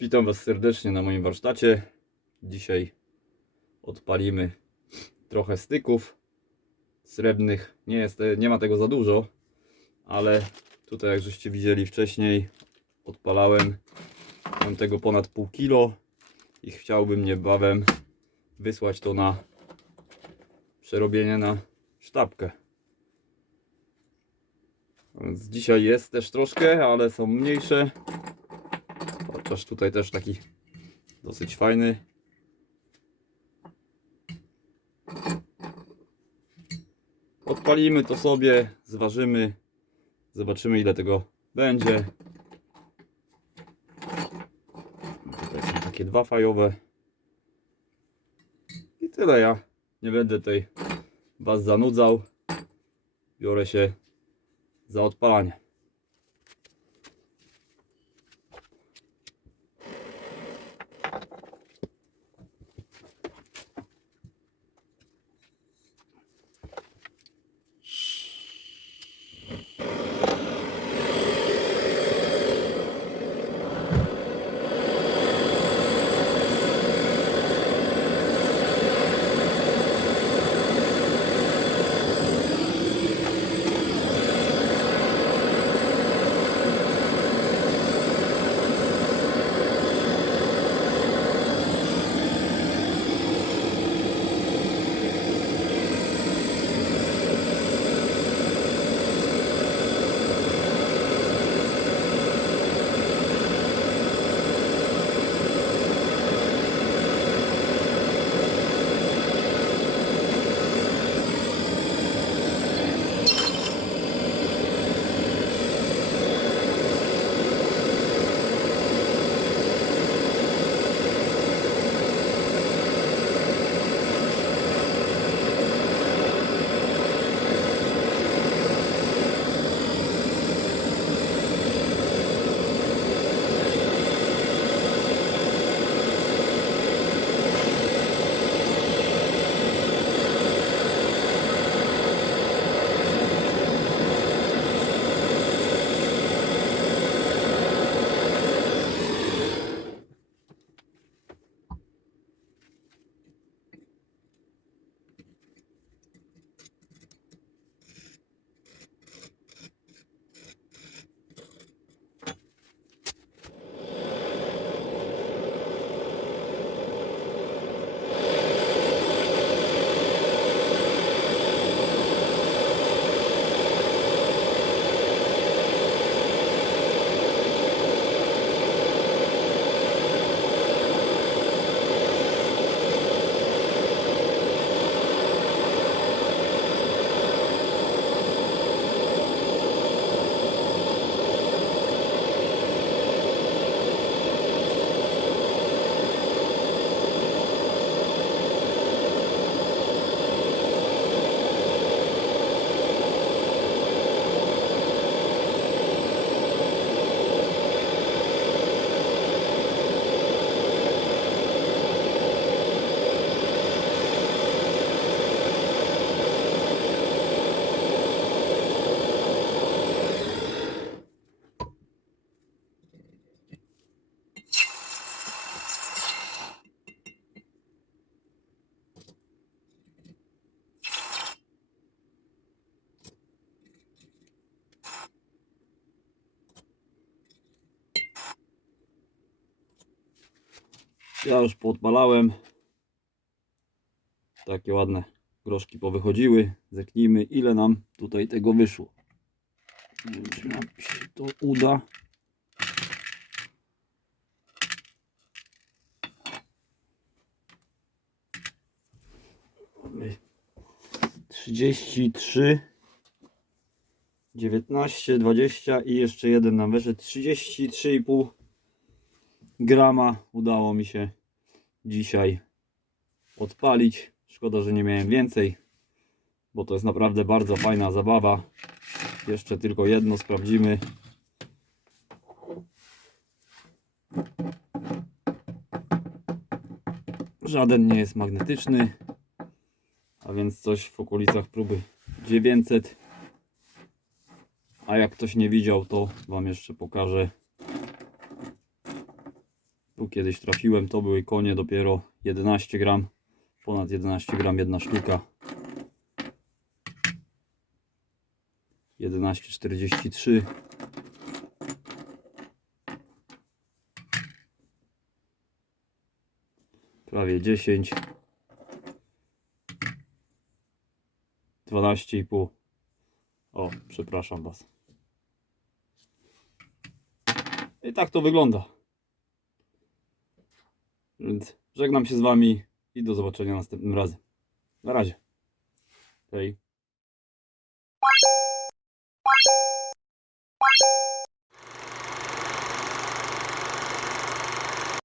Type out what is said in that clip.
Witam Was serdecznie na moim warsztacie. Dzisiaj odpalimy trochę styków srebrnych. Nie, jest, nie ma tego za dużo, ale tutaj jak żeście widzieli wcześniej odpalałem. Mam tego ponad pół kilo i chciałbym niebawem wysłać to na przerobienie na sztabkę. Więc dzisiaj jest też troszkę, ale są mniejsze. Chociaż tutaj też taki dosyć fajny. Odpalimy to sobie, zważymy, zobaczymy ile tego będzie. Tutaj są takie dwa fajowe. I tyle ja. Nie będę tutaj Was zanudzał. Biorę się za odpalanie. Ja już podpalałem. Takie ładne groszki powychodziły. Zeknijmy ile nam tutaj tego wyszło. Nie wiem czy nam się to uda. Mamy 33 19, 20 i jeszcze jeden nam wyszedł 33,5 grama udało mi się dzisiaj odpalić. Szkoda, że nie miałem więcej, bo to jest naprawdę bardzo fajna zabawa. Jeszcze tylko jedno sprawdzimy. Żaden nie jest magnetyczny, a więc coś w okolicach próby 900. A jak ktoś nie widział, to Wam jeszcze pokażę Tu kiedyś trafiłem, to były konie dopiero 11 gram. Ponad 11 gram jedna sztuka. 11,43 prawie 10 12,5 o, przepraszam was i tak to wygląda więc żegnam się z Wami i do zobaczenia następnym razem. Na razie. Hej.